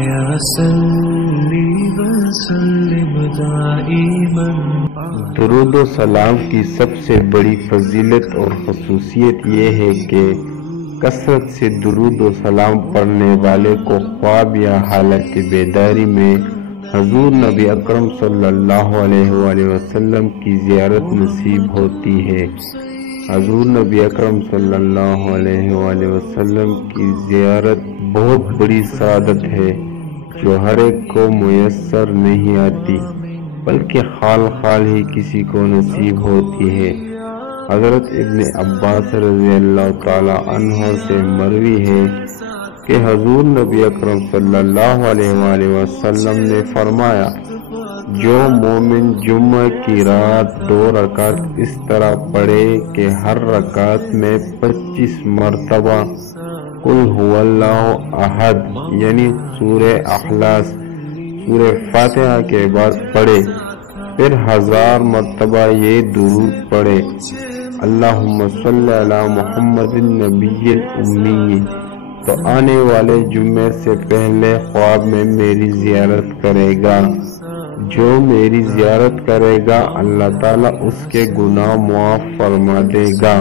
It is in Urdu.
يا صلي وسلم دائما. درود و سلام کی سب سے بڑی فضیلت اور خصوصیت یہ ہے کہ کثرت سے درود و سلام پڑھنے والے کو خواب یا حالت بیداری میں حضور نبی اکرم صلی اللہ علیہ وآلہ وسلم کی زیارت نصیب ہوتی ہے۔ حضور نبی اکرم صلی اللہ علیہ وآلہ وسلم کی زیارت بہت بڑی سعادت ہے جو ہر ایک کو میسر نہیں آتی، بلکہ خال خال ہی کسی کو نصیب ہوتی ہے۔ حضرت ابن عباس رضی اللہ تعالی عنہ سے مروی ہے کہ حضور نبی اکرم صلی اللہ علیہ وآلہ وسلم نے فرمایا، جو مومن جمعہ کی رات 2 رکعت اس طرح پڑھے کہ ہر رکعت میں 25 مرتبہ قل هو اللہ احد یعنی سورہ اخلاص سورہ فاتحہ کے بعد پڑھے، پھر 1000 مرتبہ یہ درود پڑھے، اللہم صلی علی محمد النبی الامی، تو آنے والے جمعے سے پہلے خواب میں میری زیارت کرے گا۔ جو میری زیارت کرے گا اللہ تعالیٰ اس کے گناہ معاف فرما دے گا۔